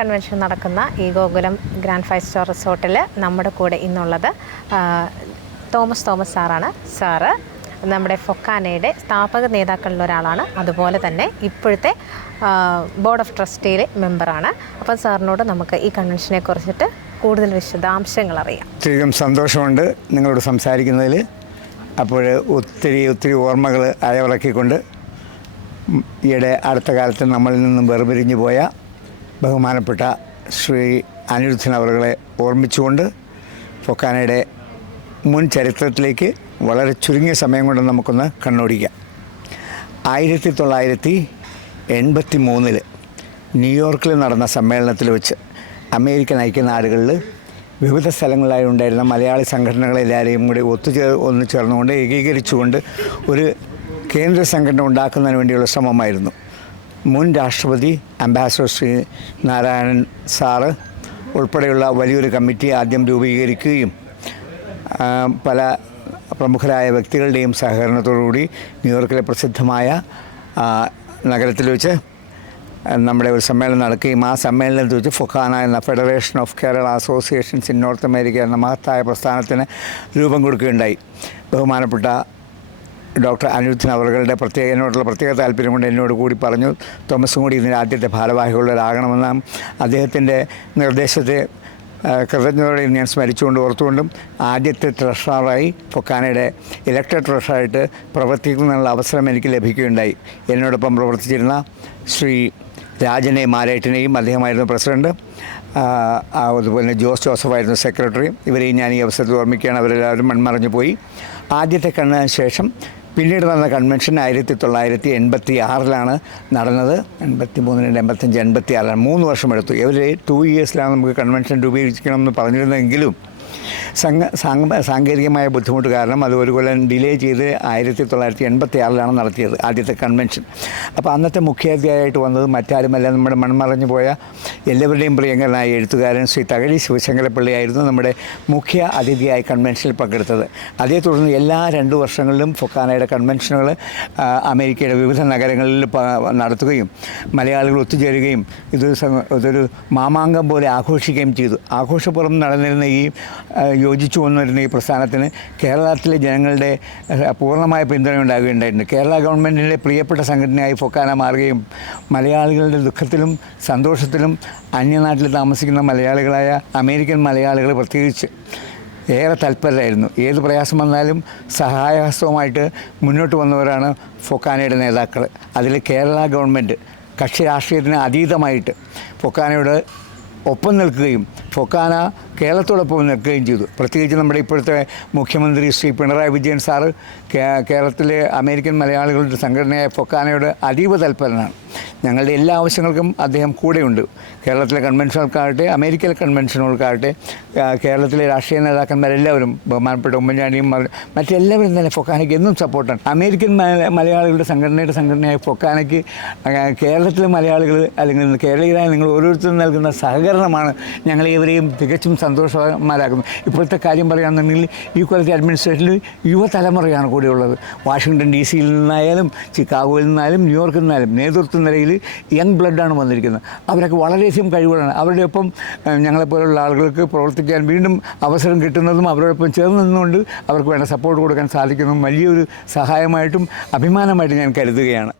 Convention നടക്കുന്ന ഈ Gokulam grand five star റിസോർട്ടിൽ നമ്മുടെ കൂടെ ഇന്നുള്ളത് തോമസ് തോമസ് സാറാണ്. സാറ് നമ്മുടെ ഫൊക്കാനയുടെ സ്ഥാപക നേതാക്കളിൽ ഒരാളാണ്. അതുപോലെ തന്നെ ഇപ്പോഴത്തെ ബോർഡ് ഓഫ് ട്രസ്റ്റിയിലെ മെമ്പറാണ്. അപ്പം സാറിനോട് നമുക്ക് ഈ കൺവെൻഷനെ കുറിച്ചിട്ട് കൂടുതൽ വിശദാംശങ്ങൾ അറിയാം. ഒത്തിരിയും സന്തോഷമുണ്ട് നിങ്ങളോട് സംസാരിക്കുന്നതിൽ. അപ്പോൾ ഒത്തിരി ഒത്തിരി ഓർമ്മകൾ അയവിളക്കിക്കൊണ്ട് ഈയിടെ അടുത്ത കാലത്ത് നമ്മളിൽ നിന്നും വേർപിരിഞ്ഞു പോയ ബഹുമാനപ്പെട്ട ശ്രീ അനിരുദ്ധൻ അവറുകളെ ഓർമ്മിച്ചുകൊണ്ട് ഫൊക്കാനയുടെ മുൻ ചരിത്രത്തിലേക്ക് വളരെ ചുരുങ്ങിയ സമയം കൊണ്ട് നമുക്കൊന്ന് കണ്ണോടിക്കാം. ആയിരത്തി തൊള്ളായിരത്തി എൺപത്തി മൂന്നിൽ ന്യൂയോർക്കിൽ നടന്ന സമ്മേളനത്തിൽ വെച്ച് അമേരിക്കൻ ഐക്യനാടുകളിൽ വിവിധ സ്ഥലങ്ങളിലായി ഉണ്ടായിരുന്ന മലയാളി സംഘടനകളെല്ലാവരെയും കൂടി ഒത്തുചേർ ഒന്ന് ചേർന്നുകൊണ്ട് ഏകീകരിച്ചുകൊണ്ട് ഒരു കേന്ദ്ര സംഘടന ഉണ്ടാക്കുന്നതിന് വേണ്ടിയുള്ള ശ്രമമായിരുന്നു. മുൻ രാഷ്ട്രപതി അംബാസഡർ ശ്രീ നാരായണൻ സാറ് ഉൾപ്പെടെയുള്ള വലിയൊരു കമ്മിറ്റി ആദ്യം രൂപീകരിക്കുകയും പല പ്രമുഖരായ വ്യക്തികളുടെയും സഹകരണത്തോടുകൂടി ന്യൂയോർക്കിലെ പ്രസിദ്ധമായ നഗരത്തിൽ വെച്ച് നമ്മുടെ ഒരു സമ്മേളനം നടക്കുകയും ആ സമ്മേളനത്തിൽ വെച്ച് ഫുഖാന എന്ന federation of Kerala associations in North America എന്ന മഹത്തായ പ്രസ്ഥാനത്തിന് രൂപം കൊടുക്കുകയുണ്ടായി. ബഹുമാനപ്പെട്ട ഡോക്ടർ അനിരുദ്ധൻ അവർകളുടെ പ്രത്യേക എന്നോടുള്ള പ്രത്യേക താല്പര്യം കൊണ്ട് എന്നോട് കൂടി പറഞ്ഞു തോമസും കൂടി ഇതിന്റെ ആദ്യത്തെ ഭാരവാഹികളിലാകണമെന്ന അദ്ദേഹത്തിന്റെ നിർദ്ദേശത്തെ കൃതജ്ഞതയോടെ ഞാൻ സ്മരിച്ചുകൊണ്ട് ഓർത്തുകൊണ്ടും ആദ്യത്തെ ട്രഷറായി ഫൊക്കാനയുടെ ഇലക്ടഡ് ട്രഷറായിട്ട് പ്രവർത്തിക്കുന്നതിനുള്ള അവസരം എനിക്ക് ലഭിക്കുകയുണ്ടായി. എന്നോടൊപ്പം പ്രവർത്തിച്ചിരുന്ന ശ്രീ രാജനെ മാലേട്ടിനെയും അദ്ദേഹമായിരുന്നു പ്രസിഡന്റ് അതുപോലെ തന്നെ ജോസ് ജോസഫായിരുന്നു സെക്രട്ടറി. ഇവരെയും ഞാൻ ഈ അവസരത്തിൽ ഓർമ്മിക്കുകയാണ്. അവരെല്ലാവരും മൺമറഞ്ഞു പോയി. ആദ്യത്തെ കണ്ണതിന് ശേഷം പിന്നീട് നടന്ന കൺവെൻഷൻ ആയിരത്തി തൊള്ളായിരത്തി എൺപത്തി ആറിലാണ് നടന്നത്. എൺപത്തി മൂന്നിന് എൺപത്തഞ്ച് എൺപത്തി ആറിലാണ് മൂന്ന് വർഷം എടുത്തു. ഇവർ ടു ഇയേഴ്സിലാണ് നമുക്ക് കൺവെൻഷൻ രൂപീകരിക്കണമെന്ന് പറഞ്ഞിരുന്നെങ്കിലും സംഘ സാങ്ക സാങ്കേതികമായ ബുദ്ധിമുട്ട് കാരണം അത് ഒരു കൊല്ലം ഡിലേ ചെയ്ത് ആയിരത്തി തൊള്ളായിരത്തി എൺപത്തി ആറിലാണ് നടത്തിയത് ആദ്യത്തെ കൺവെൻഷൻ. അപ്പോൾ അന്നത്തെ മുഖ്യാതിഥിയായിട്ട് വന്നത് മറ്റാരുമല്ല നമ്മുടെ മൺമറഞ്ഞു പോയ എല്ലാവരുടെയും പ്രിയങ്കരനായ എഴുത്തുകാരൻ ശ്രീ തകഴി ശിവശങ്കരപ്പള്ളിയായിരുന്നു നമ്മുടെ മുഖ്യ അതിഥിയായി കൺവെൻഷനിൽ പങ്കെടുത്തത്. അതേ തുടർന്ന് എല്ലാ രണ്ട് വർഷങ്ങളിലും ഫൊക്കാനയുടെ കൺവെൻഷനുകൾ അമേരിക്കയുടെ വിവിധ നഗരങ്ങളിൽ നടത്തുകയും മലയാളികൾ ഒത്തുചേരുകയും ഇത് ഇതൊരു മാമാങ്കം പോലെ ആഘോഷിക്കുകയും ചെയ്തു. ആഘോഷപൂർവം നടന്നിരുന്ന ഈ യോജിച്ചു വന്നിരുന്ന ഈ പ്രസ്ഥാനത്തിന് കേരളത്തിലെ ജനങ്ങളുടെ പൂർണമായ പിന്തുണ ഉണ്ടാകുകയുണ്ടായിരുന്നു കേരള ഗവൺമെന്റിന്റെ പ്രിയപ്പെട്ട സംഘടനയായി ഫൊക്കാന മാറുകയും മലയാളികളുടെ ദുഃഖത്തിലും സന്തോഷത്തിലും അന്യനാട്ടിൽ താമസിക്കുന്ന മലയാളികളായ അമേരിക്കൻ മലയാളികൾ പ്രത്യേകിച്ച് ഏറെ തൽപരരായിരുന്നു. ഏത് പ്രയാസം വന്നാലും സഹായഹസ്തവുമായിട്ട് മുന്നോട്ട് വന്നവരാണ് ഫൊക്കാനയുടെ നേതാക്കൾ. അതിൽ കേരള ഗവൺമെന്റ് കക്ഷി രാഷ്ട്രീയത്തിന് അതീതമായിട്ട് ഫൊക്കാനയോട് ഒപ്പം നിൽക്കുകയും ഫൊക്കാന കേരളത്തോടൊപ്പം നിൽക്കുകയും ചെയ്തു. പ്രത്യേകിച്ച് നമ്മുടെ ഇപ്പോഴത്തെ മുഖ്യമന്ത്രി ശ്രീ പിണറായി വിജയൻ സാറ് കേരളത്തിലെ അമേരിക്കൻ മലയാളികളുടെ സംഘടനയായ ഫൊക്കാനയുടെ അതീവ തൽപരനാണ്. ഞങ്ങളുടെ എല്ലാ ആവശ്യങ്ങൾക്കും അദ്ദേഹം കൂടെയുണ്ട്. കേരളത്തിലെ കൺവെൻഷനുകൾക്കാകട്ടെ അമേരിക്കയിലെ കൺവെൻഷനുകൾക്കാകട്ടെ കേരളത്തിലെ രാഷ്ട്രീയ നേതാക്കന്മാരെല്ലാവരും ബഹുമാനപ്പെട്ട ഉമ്മൻചാണ്ടിയും മറ്റെല്ലാവരും തന്നെ ഫൊക്കാനയ്ക്ക് എന്നും സപ്പോർട്ടാണ് അമേരിക്കൻ മലയാളികളുടെ സംഘടനയുടെ സംഘടനയായ ഫൊക്കാനയ്ക്ക് കേരളത്തിലെ മലയാളികൾ അല്ലെങ്കിൽ കേരളീയരായ നിങ്ങൾ ഓരോരുത്തരും നൽകുന്ന സഹകരണമാണ് ഞങ്ങളെ ഇവരെയും തികച്ചും സന്തോഷമാരാക്കുന്നത് ഇപ്പോഴത്തെ കാര്യം പറയുകയാണെന്നുണ്ടെങ്കിൽ ഈ കൊല്ലത്തെ അഡ്മിനിസ്ട്രേഷനിൽ യുവതലമുറയാണ് കൂടെയുള്ളത്. വാഷിങ്ടൺ ഡി സിയിൽ നിന്നായാലും ചിക്കാഗോയിൽ നിന്നായാലും ന്യൂയോർക്കിൽ നിന്നായാലും നേതൃത്വ നിലയിൽ യങ് ബ്ലഡാണ് വന്നിരിക്കുന്നത്. അവരൊക്കെ വളരെയധികം കഴിവുകളാണ്. അവരുടെ ഒപ്പം ഞങ്ങളെപ്പോലുള്ള ആളുകൾക്ക് പ്രവർത്തിക്കാൻ വീണ്ടും അവസരം കിട്ടുന്നതും അവരോടൊപ്പം ചേർന്ന് നിന്നുകൊണ്ട് അവർക്ക് വേണ്ട സപ്പോർട്ട് കൊടുക്കാൻ സാധിക്കുന്നതും വലിയൊരു സഹായമായിട്ടും അഭിമാനമായിട്ടും ഞാൻ കരുതുകയാണ്.